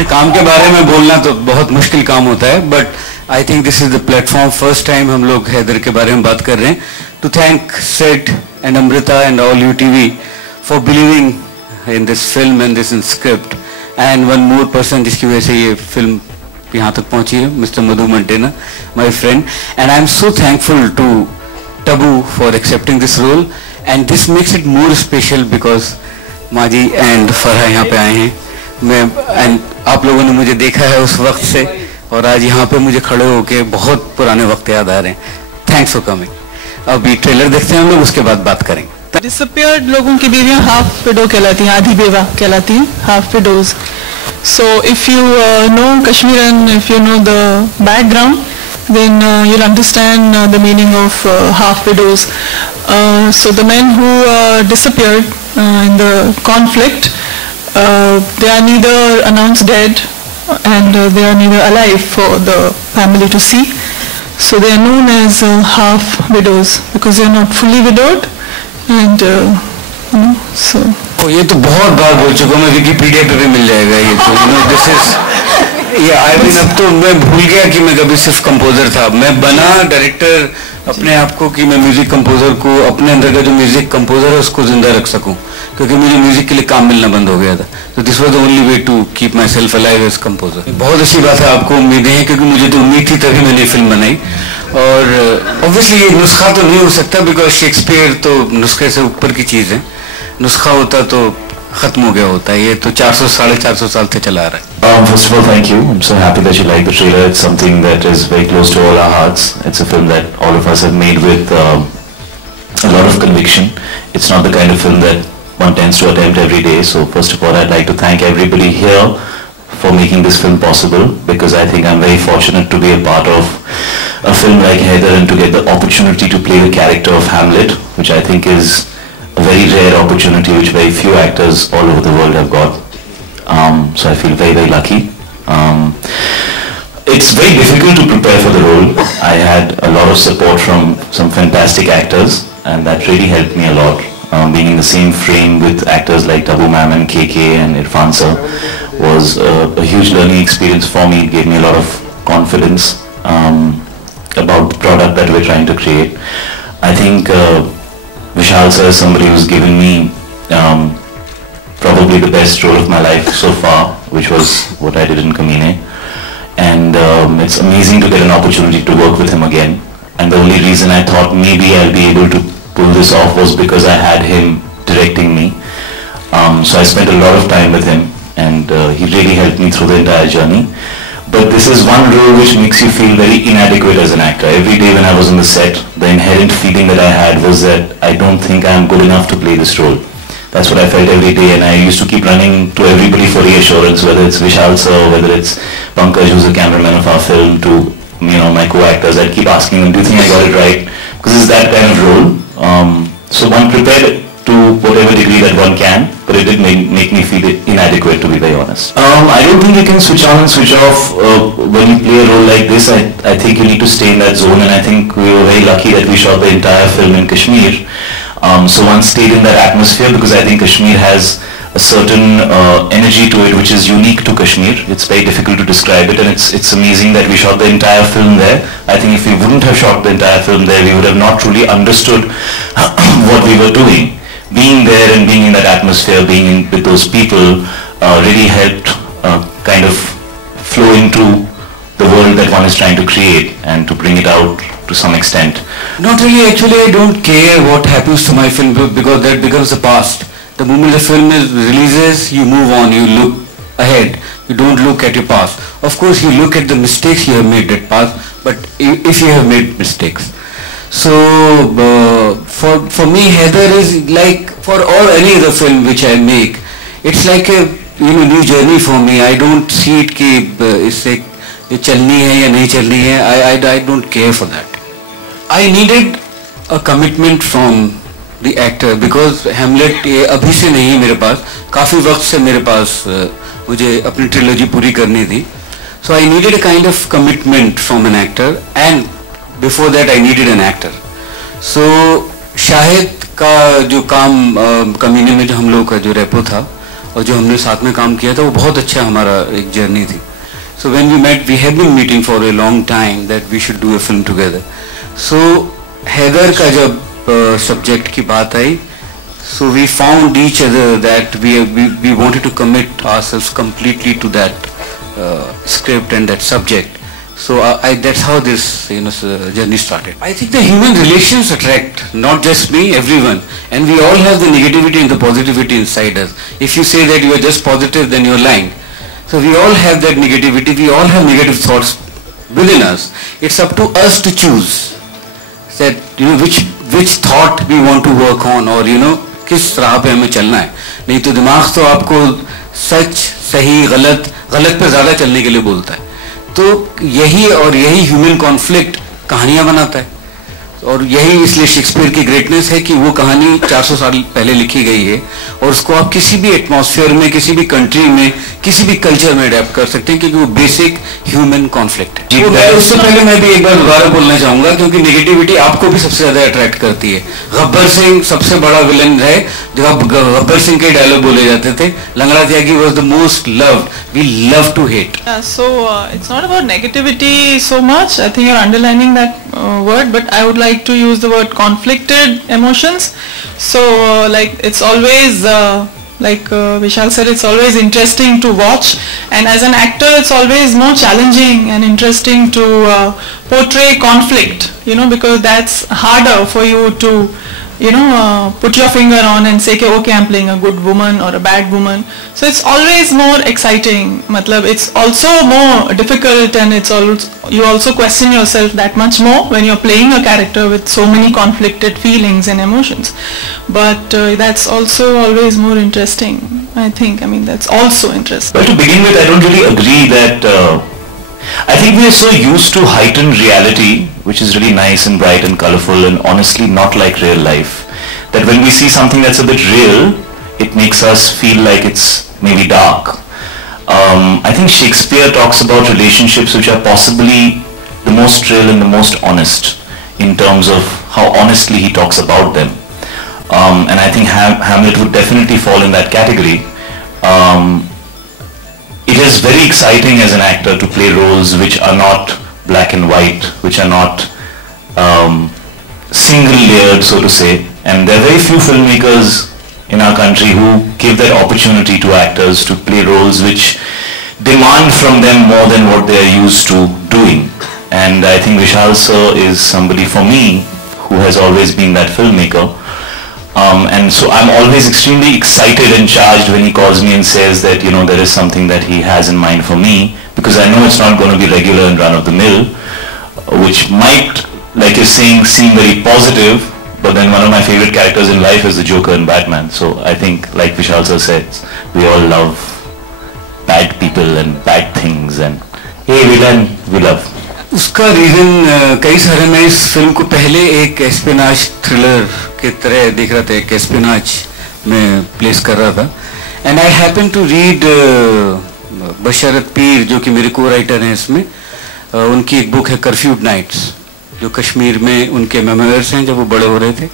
अपने काम के बारे में बोलना तो बहुत मुश्किल काम होता है, but I think this is the platform, first time हम लोग हैदर के बारे में बात कर रहे हैं, टू थैंक सेट and Amrita and all UTV for believing in this film and this in script, and one more person जिसकी वजह से ये फिल्म यहाँ तक पहुंची है, mister Madhu Mantena, my friend, and I am so thankful to Tabu for accepting this role, and this makes it more special because माजी and Farah यहाँ पे आए हैं, मैं एंड आप लोगों ने मुझे देखा है उस वक्त से, और आज यहाँ पे मुझे खड़े होके बहुत पुराने वक्त याद आ रहे हैं. Thanks for coming. अभी ट्रेलर देखते हैं हम लोग, उसके बाद बात करेंगे. डिसअपियर्ड लोगों की बीवियां हाफ विडो कहलाती हैं, आधी बेवा कहलाती हैं, half widows. So if you know Kashmir and if you know the background, then you'll understand the meaning of half widows. So the men who disappeared in the conflict, they are neither announced dead and they are neither alive for the family to see. So they are known as half widows because they are not fully widowed, and so. ये तो बहुत बार बोल चुका हूँ मैं, Wikipedia पे भी मिल जाएगा ये तो, दिस इज ये आई मीन अब तो मैं भूल गया कि मैं कभी सिर्फ कंपोजर था. मैं बना डायरेक्टर अपने आप को कि मैं म्यूजिक कंपोजर को, अपने अंदर का जो म्यूजिक कंपोजर है उसको जिंदा रख सकूं, क्योंकि मुझे म्यूजिक के लिए काम मिलना बंद हो गया था. तो this was the only way to keep myself alive as composer. बहुत अच्छी बात है, आपको उम्मीदें हैं, क्योंकि मुझे तो उम्मीद थी तभी मैंने फिल्म बनाई. और ऑब्वियसली ये नुस्खा तो नहीं हो सकता बिकॉज शेक्सपियर तो नुस्खे से ऊपर की चीज है. नुस्खा होता तो खत्म हो गया होता है, ये तो 400-450 साल से चला आ रहा है. First of all, thank you. I'm so happy that you like the trailer. It's something that is very close to all our hearts. It's a film that all of us have made with a lot of conviction. It's not the kind of film that one tends to attempt every day. So first of all, I'd like to thank everybody here for making this film possible, because I think I'm very fortunate to be a part of a film like Haider and to get the opportunity to play the character of Hamlet, which I think is a very rare opportunity which very few actors all over the world have got. So I feel very, very lucky. It's very difficult to prepare for the role. I had a lot of support from some fantastic actors, and that really helped me a lot. Being in the same frame with actors like Tabu Ma'am and KK and Irfan sir was a huge learning experience for me. It gave me a lot of confidence about the product that we're trying to create. I think Vishal sir is somebody who's given me probably the best role of my life so far, which was what I did in Kamine. And it's amazing to get an opportunity to work with him again. And the only reason I thought maybe I'll be able to pull this off was because I had him directing me. So I spent a lot of time with him, and he really helped me through the entire journey. But this is one role which makes you feel very inadequate as an actor. Every day when I was on the set, the inherent feeling that I had was that I don't think I'm good enough to play this role. That's what I felt every day, and I used to keep running to everybody for reassurance, whether it's Vishal sir, whether it's Pankaj, who's the cameraman of our film, to my co-actors. I'd keep asking them, do you think I got it right? Because it's that kind of role. So one prepared to whatever degree that one can, but it did make me feel inadequate, to be very honest. I don't think you can switch on and switch off when you play a role like this. I think you need to stay in that zone, and I think we were very lucky that we shot the entire film in Kashmir. So one stayed in that atmosphere, because I think Kashmir has a certain energy to it which is unique to Kashmir. It's very difficult to describe it, and it's amazing that we shot the entire film there. I think if we wouldn't have shot the entire film there, we would have not truly understood what we were doing. Being there and being in that atmosphere, being with those people really helped kind of flow into the world that one is trying to create and to bring it out to some extent. Not really, actually I don't care what happens to my film because that becomes the past. The moment the film releases, you move on, you look ahead, you don't look at your past. Of course you look at the mistakes you have made at past, but if you have made mistakes. So for me Haider is like, for all any other film which I make, it's like a new journey for me. I don't see it कि इससे ये चलनी है या नहीं चलनी है. I don't care for that. I needed a commitment from the actor because Hamlet ये अभी से नहीं है मेरे पास, काफ़ी वक्त से मेरे पास मुझे अपनी ट्रिलॉजी पूरी करनी थी. So I needed a kind of commitment from an actor, and before that I needed an actor. So Shahid का जो काम कमीने में जो हम लोग का जो रेपो था और जो हमने साथ में काम किया था वो बहुत अच्छा हमारा एक जर्नी थी. So when we met, we have been meeting for a long time that we should do a film together. So Haider का जब सब्जेक्ट की बात आई, so we found each other that we wanted to commit ourselves completely to that script and that subject. So that's how this journey started. I think the human relations attract not just me, everyone, and we all have the negativity and the positivity inside us. If you say that you are just positive, then you are lying. So we all have that negativity. We all have negative thoughts within us. It's up to us to choose that which thought we want to work on, or किस राह पे हमें चलना है. नहीं तो दिमाग तो आपको सच सही गलत पे ज़्यादा चलने के लिए बोलता है. तो यही ह्यूमन कॉन्फ्लिक्ट कहानियां बनाता है, और यही इसलिए शेक्सपियर की ग्रेटनेस है कि वो कहानी 400 साल पहले लिखी गई है, और उसको आप किसी भी एटमॉस्फेयर में, किसी भी कंट्री में, किसी भी कल्चर में अडेप्ट कर सकते हैं, क्योंकि वो बेसिक ह्यूमन कॉन्फ्लिक्ट है. उससे पहले मैं भी एक बार दोबारा बोलना चाहूंगा, क्योंकि नेगेटिविटी आपको भी सबसे ज्यादा अट्रैक्ट करती है. गब्बर सिंह सबसे बड़ा विलन है. जब आप गब्बर सिंह के डायलॉग बोले जाते थे, Langda Tyagi was the most loved, we love to hate. So it's not about negativity so much. I think you're underlining that word, but I would like to use the word conflicted emotions. So like it's always like Vishal said, it's always interesting to watch, and as an actor it's always more challenging and interesting to portray conflict, because that's harder for you to put your finger on and say, okay, I'm playing a good woman or a bad woman. So it's always more exciting. Matlab, it's also more difficult, and you also question yourself that much more when you're playing a character with so many conflicted feelings and emotions. But that's also always more interesting, I think. I mean, that's also interesting. Well, to begin with, I don't really agree that I think we are so used to heightened reality, which is really nice and bright and colorful and honestly not like real life, that when we see something that's a bit real, it makes us feel like it's maybe dark. I think Shakespeare talks about relationships which are possibly the most real and the most honest in terms of how honestly he talks about them. And I think Hamlet would definitely fall in that category. It is very exciting as an actor to play roles which are not black and white, which are not single layered, so to say, and there are very few filmmakers in our country who give that opportunity to actors to play roles which demand from them more than what they are used to doing. And I think Vishal sir is somebody for me who has always been that filmmaker. And so I'm always extremely excited and charged when he calls me and says that, there is something that he has in mind for me, because I know it's not going to be regular and run-of-the-mill, which might, like you're saying, seem very positive, but then one of my favorite characters in life is the Joker in Batman. So I think, like Vishal sir says, we all love bad people and bad things, and hey, villain, we love. उसका reason कई सारे, मैं इस film को पहले एक espionage thriller के तरह देख रहा था, एक एस्पिनाज में प्लेस कर रहा था, and I happen to read Basharat Peer, जो कि मेरे को राइटर हैं इसमें. उनकी एक बुक है कर्फ्यूड नाइट्स, जो कश्मीर में उनके मेमोयर्स हैं जब वो बड़े हो रहे थे.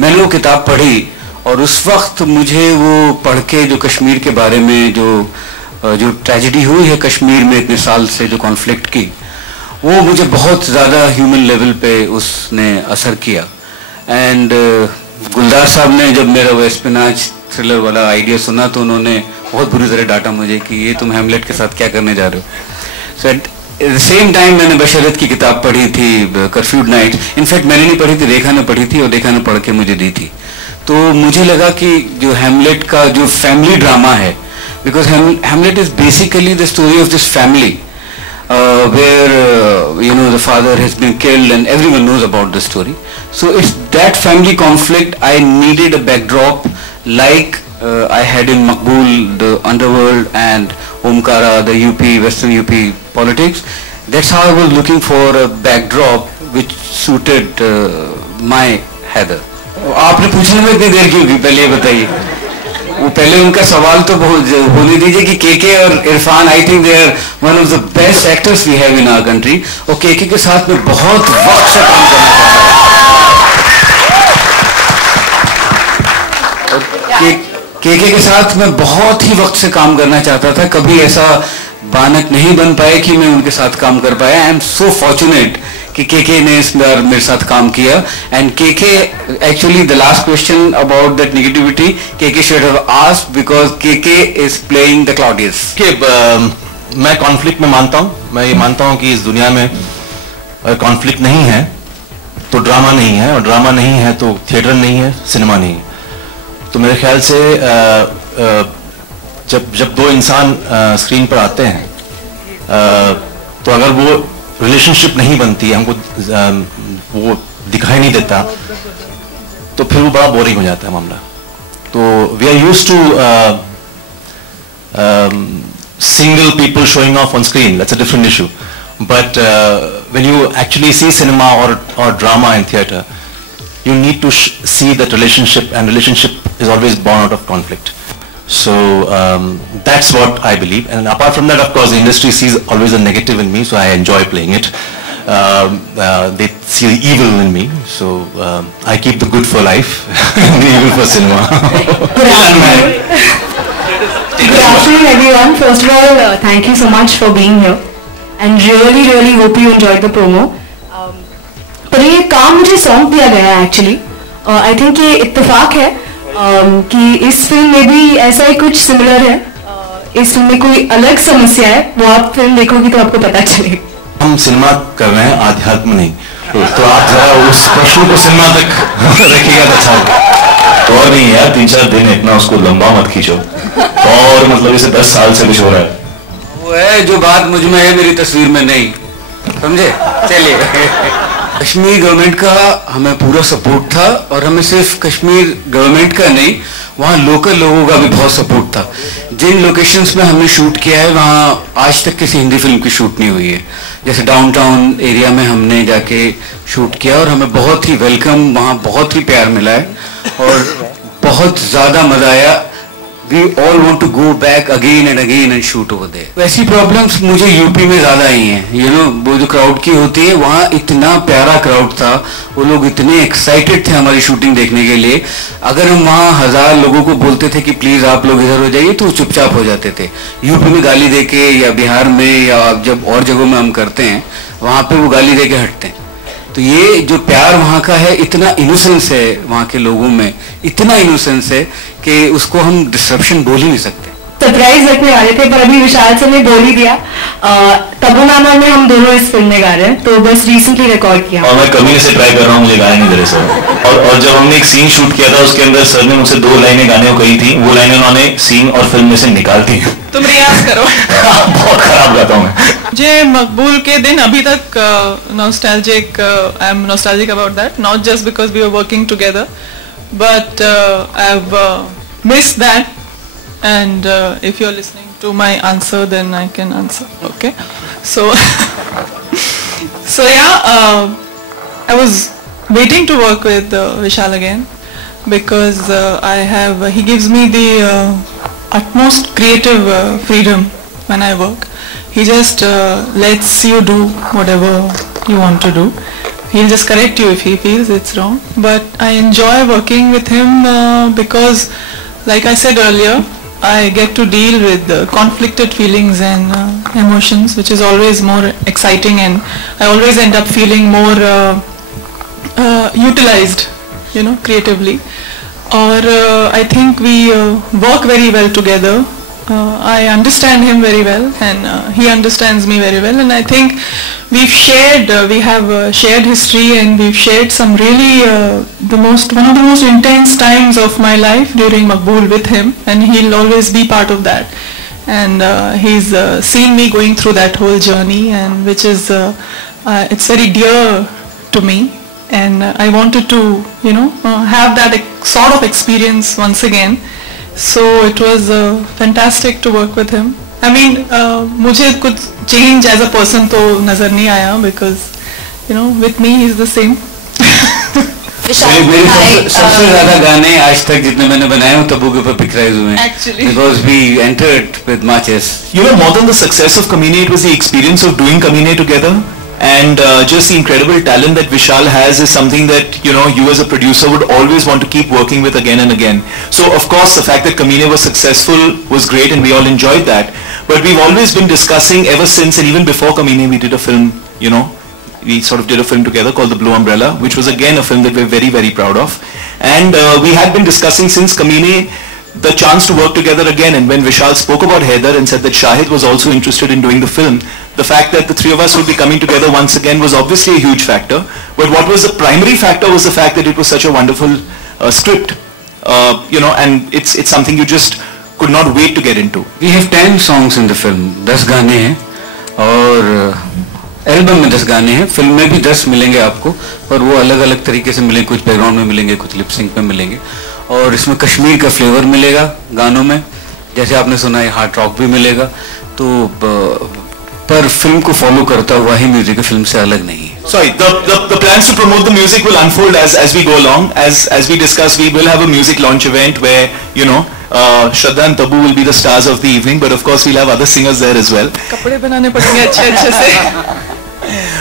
मैंने वो किताब पढ़ी, और उस वक्त मुझे वो पढ़ के जो कश्मीर के बारे में जो ट्रेजेडी हुई है कश्मीर में इतने साल से, जो कॉन्फ्लिक्ट की, वो मुझे बहुत ज़्यादा ह्यूमन लेवल पे उसने असर किया. एंड गुलजार साहब ने जब मेरा वो एस्पिनाज थ्रिलर वाला आइडिया सुना, तो उन्होंने बहुत बुरी तरह डांटा मुझे कि ये तुम हैमलेट के साथ क्या करने जा रहे हो. सो एट द सेम टाइम मैंने बशरत की किताब पढ़ी थी, कर्फ्यूड नाइट्स. इनफैक्ट मैंने नहीं पढ़ी थी, रेखा ने पढ़ी थी, और रेखा ने पढ़ के मुझे दी थी. तो मुझे लगा कि जो हैमलेट का जो फैमिली ड्रामा है, because Hamlet is basically the story of this family where the father has been killed and everyone knows about the story. So it's that family conflict. I needed a backdrop like I had in Maqbool, the underworld, and Omkara, the UP, Western UP politics. That's how I was looking for a backdrop which suited my Heather. आपने पूछने में इतनी देर क्यों की, पहले ये बताइए. वो पहले उनका सवाल तो होने दीजिए कि केके और Irfan, I think they are one of the best actors we have in our country, और केके के साथ में बहुत वक्त से काम करना चाहता के साथ मैं बहुत ही वक्त से काम करना चाहता था, कभी ऐसा बानक नहीं बन पाए कि मैं उनके साथ काम कर पाया. आई एम सो फॉर्चुनेट कि के ने इस बार मेरे साथ काम किया. एंड के actually the last question about that negativity के शुड हैव आस्क्ड बिकॉज के इज प्लेइंग द क्लॉडियस. मैं कॉन्फ्लिक्ट में मानता हूं. मैं ये मानता हूं कि इस दुनिया में कॉन्फ्लिक्ट नहीं है तो ड्रामा नहीं है, और ड्रामा नहीं है तो थिएटर नहीं है, सिनेमा नहीं है. तो मेरे ख्याल से जब दो इंसान स्क्रीन पर आते हैं तो अगर वो रिलेशनशिप नहीं बनती, हमको वो दिखाई नहीं देता, तो फिर वो बड़ा बोरिंग हो जाता है मामला. तो we are used to single people showing off on screen. That's a different issue. But when you actually see cinema or drama in theater, you need to see that relationship, and relationship is always born out of conflict. So that's what I believe. And apart from that, of course, the industry sees always a negative in me, so I enjoy playing it. They see the evil in me, so I keep the good for life and the evil for cinema. Good afternoon everyone. First of all, thank you so much for being here and really hope you enjoyed the promo. पर ये काम मुझे सौंप दिया गया है actually. I think ये इत्तेफाक है कि इस फिल्म में भी ऐसा ही कुछ सिमिलर है. इस फिल्म में कोई अलग समस्या है, वो आप फिल्म देखोगी तो आपको पता चलेगा. हम सिनेमा कर रहे हैं, आध्यात्म नहीं. तो आप जरा उस प्रश्न को सिनेमा तक रखिएगा तो अच्छा होगा. और नहीं यार, 3-4 दिन इतना उसको लंबा मत खींचो. और मतलब इसे 10 साल से कुछ हो रहा है. वो है जो बात मुझ में है मेरी तस्वीर में नहीं, समझे. चलिए. कश्मीर गवर्नमेंट का हमें पूरा सपोर्ट था, और हमें सिर्फ कश्मीर गवर्नमेंट का नहीं, वहाँ लोकल लोगों का भी बहुत सपोर्ट था. जिन लोकेशंस में हमने शूट किया है वहाँ आज तक किसी हिंदी फिल्म की शूट नहीं हुई है. जैसे डाउनटाउन एरिया में हमने जाके शूट किया और हमें बहुत ही वेलकम, वहाँ बहुत ही प्यार मिला है और बहुत ज़्यादा मज़ा आया. We all want to go back again and again and shoot over there. वैसी प्रॉब्लम्स मुझे यूपी में ज़्यादा आई हैं. वो जो क्राउड की होती है, वहाँ इतना प्यारा क्राउड था, वो लोग इतने एक्साइटेड थे हमारी शूटिंग देखने के लिए. अगर हम वहाँ 1000 लोगों को बोलते थे कि प्लीज़ आप लोग इधर हो जाइए, तो वो चुपचाप हो जाते थे. यूपी में गाली दे के, या बिहार में, या जब और जगहों में हम करते हैं, वहाँ पे वो गाली दे के हटते हैं. तो ये जो प्यार वहाँ का है, इतना इनोसेंस है वहाँ के लोगों में, इतना इनोसेंस है कि उसको हम डिस्ट्रप्शन बोल ही नहीं सकते. सरप्राइज रखने वाले थे पर अभी विशाल से ने बोल ही दिया. तब्बू नामा में हम दोनों इस फिल्म में गा रहे हैं, तो बस रिसेंटली रिकॉर्ड किया. और मैं कभी से ट्राई कर रहा हूँ, मुझे गाने नहीं दे रहे सर. और जब हमने एक सीन शूट किया था, उसके अंदर सर ने मुझसे 2 लाइनें गाने को कही थी. वो लाइनें उन्होंने सीन और फिल्म में से निकाल दी. तुम रियाज करो. बहुत खराब गाता हूँ मैं. मुझे मकबूल के दिन अभी तक nostalgic, I am nostalgic about that, not just because we were working together, but I have missed that. And if you're listening to my answer, then I can answer. Okay, so yeah, I was waiting to work with Vishal again because he gives me the utmost creative freedom when I work. He just lets you do whatever you want to do. He'll just correct you if he feels it's wrong. But I enjoy working with him because, like I said earlier, I get to deal with conflicted feelings and emotions, which is always more exciting, and I always end up feeling more utilized, creatively. Or I think we work very well together. I understand him very well, and he understands me very well, and I think we have shared history, and we've shared some really one of the most intense times of my life during Maqbool with him, and he'll always be part of that. And he's seen me going through that whole journey, and which is it's very dear to me, and I wanted to have that sort of experience once again. So it was fantastic to work with him. I mean, मुझे कुछ change as a person तो नजर नहीं आया because with me he's the same. मेरे सबसे ज़्यादा गाने आज तक जितने मैंने बनाए हैं तब्बू के ऊपर पिक्चराइज हुए हैं. Actually, because we entered with matches. More than the success of Kamine, it was the experience of doing Kamine together. and just the incredible talent that Vishal has is something that, you know, you as a producer would always want to keep working with again and again. So of course the fact that Kameene was successful was great and we all enjoyed that, but we've always been discussing ever since, and even before Kameene we did a film, you know, we sort of did a film together called The Blue Umbrella, which was again a film that we're very, very proud of. And we had been discussing since Kameene the chance to work together again, and when Vishal spoke about Haider and said that Shahid was also interested in doing the film, the fact that the three of us would be coming together once again was obviously a huge factor. But what was the primary factor was the fact that it was such a wonderful script, you know, and it's something you just could not wait to get into. We have 10 songs in the film, 10 गाने हैं और album में 10 गाने हैं, film में भी 10 मिलेंगे आपको, पर वो अलग अलग तरीके से मिलेंगे, कुछ बैकग्राउंड में मिलेंगे, कुछ लिपसिंग पे मिलेंगे, और इसमें कश्मीर का फ्लेवर मिलेगा गानों में, जैसे आपने सुना है हार्ड रॉक भी मिलेगा, तो पर फिल्म को फॉलो करता हुआ ही म्यूजिक है, फिल्म से अलग नहीं है. Sorry, the plans to promote the music will unfold as we go along. As we discuss, we will have a music launch event where, you know, Shraddha and Tabu will be the stars of the evening, but of course we'll have other singers there as well. कपड़े बनाने पड़ेंगे अच्छे से.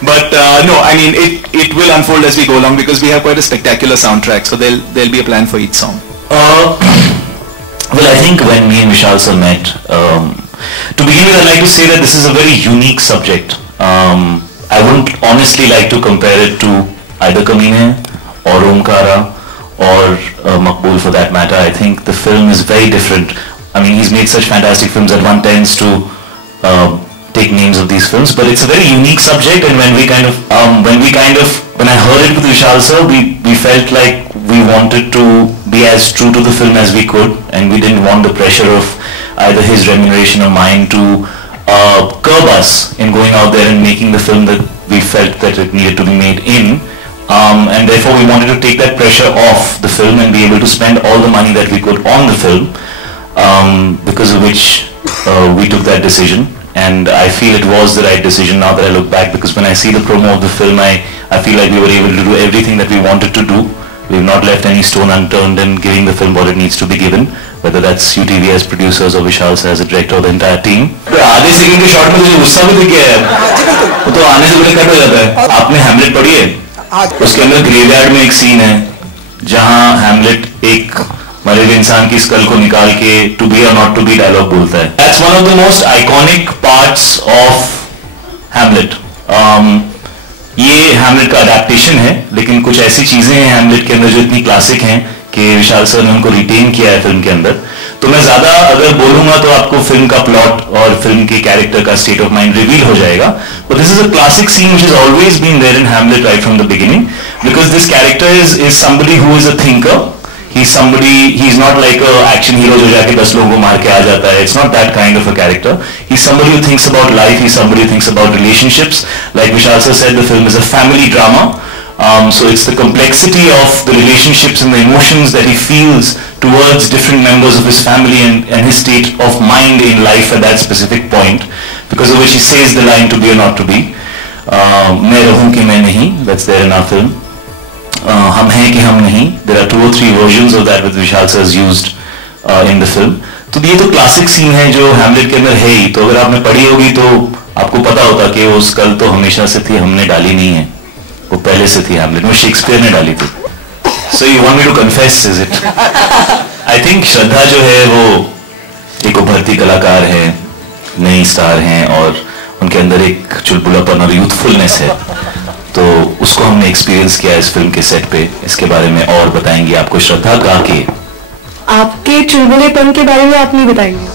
But no, I mean it will unfold as we go along because we have quite a spectacular soundtrack. So there'll be a plan for each song. Well, I think when me and Vishal sir met, to begin with, I'd like to say that this is a very unique subject. I wouldn't honestly like to compare it to either Kameene or Omkara or Maqbool for that matter. I think the film is very different. I mean, he's made such fantastic films that one tends to take names of these films, but it's a very unique subject, and when I heard it with Vishal sir, we felt like we wanted to be as true to the film as we could, and we didn't want the pressure of either his remuneration or mine to curb us in going out there and making the film that we felt that it needed to be made in, and therefore we wanted to take that pressure off the film and be able to spend all the money that we could on the film, because of which we took that decision. And I feel it was the right decision now that I look back, because when I see the promo of the film, I feel like we were able to do everything that we wanted to do. We've not left any stone unturned in giving the film what it needs to be given, whether that's UTV as producers or Vishal as a director or the entire team. आधे second के shot में मुझे गुस्सा भी दिख गया है, वो तो आने से पहले कट हो जाता है. आपने हैमलेट पढ़ी है? उसके अंदर ग्रेवयार्ड में एक सीन है जहां हैमलेट एक मरे हुए इंसान की स्कल को निकाल के टू बी और नॉट टू बी डायलॉग बोलता है. That's one of the most iconic parts of Hamlet. ये हैमलेट का अडेप्टेशन है, लेकिन कुछ ऐसी चीजें हैं हैमलेट के अंदर जो इतनी क्लासिक हैं कि विशाल सर ने उनको रिटेन किया है फिल्म के अंदर. तो मैं ज्यादा अगर बोलूंगा तो आपको फिल्म का प्लॉट और फिल्म के कैरेक्टर का स्टेट ऑफ माइंड रिवील हो जाएगा. But this is a classic scene which has always been there in Hamlet right from the beginning, because this character is somebody who is a thinker. He's not like a action hero जो जाके 10 लोगों को मार के आ जाता है. It's not that kind of a character. He's somebody who thinks about life. He's somebody who thinks about relationships. Like Vishal sir said, the film is a family drama. So it's the complexity of the relationships and the emotions that he feels towards different members of his family and his state of mind in life at that specific point, because of which he says the line to be or not to be. मैं रहूं कि मैं नहीं. That's there in our film. हम हैं कि हम नहीं. There are 2 or 3 versions of that which Vishal sir has used in the film. तो ये तो क्लासिक सीन है जो हैमलेट के अंदर है ही. तो अगर आपने पढ़ी होगी तो आपको पता होता कि वो स्कल तो हमेशा से थी, हमने डाली नहीं है, वो पहले से थी हैमलेट में, शेक्सपियर ने डाली थी. So you want me to confess, is it? I think श्रद्धा जो है वो एक उभरती कलाकार है, नई स्टार हैं, और उनके अंदर एक चुलबुलापन और यूथफुलनेस है. तो उसको हमने एक्सपीरियंस किया इस फिल्म के सेट पे. इसके बारे में और बताएंगे आपको श्रद्धा गा के. आपके चुलबुलेपन के बारे में आप नहीं बताएंगे?